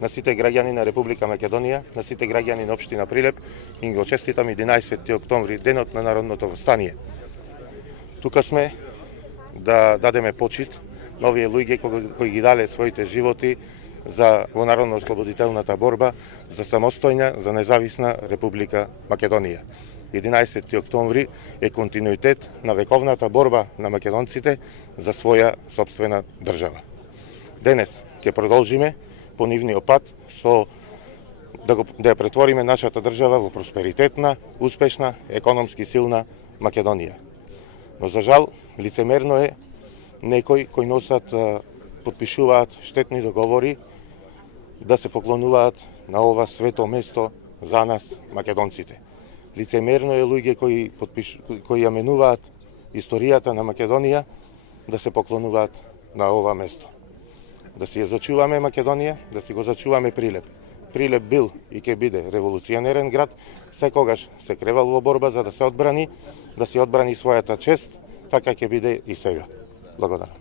На сите граѓани на Република Македонија, на сите граѓани на општина Прилеп, им го честитам 11 октомври, денот на народното встание. Тука сме да дадеме почит на овие луѓе кои ги дале своите животи во народно-ослободителната борба за самостојна, за независна Република Македонија. 11 октомври е континуитет на вековната борба на македонците за своја сопствена држава. Денес ќе продолжиме по нивниот пат да ја претвориме нашата држава во просперитетна, успешна, економски силна Македонија. Но за жал, лицемерно е некои кои подпишуваат штетни договори да се поклонуваат на ова свето место за нас, македонците. Лицемерно е луѓе кои ја менуваат историјата на Македонија да се поклонуваат на ова место. Да си ја зачуваме Македонија, да си го зачуваме Прилеп. Прилеп бил и ќе биде револуционерен град, секогаш се кревал во борба за да се одбрани својата чест, така ќе биде и сега. Благодарам.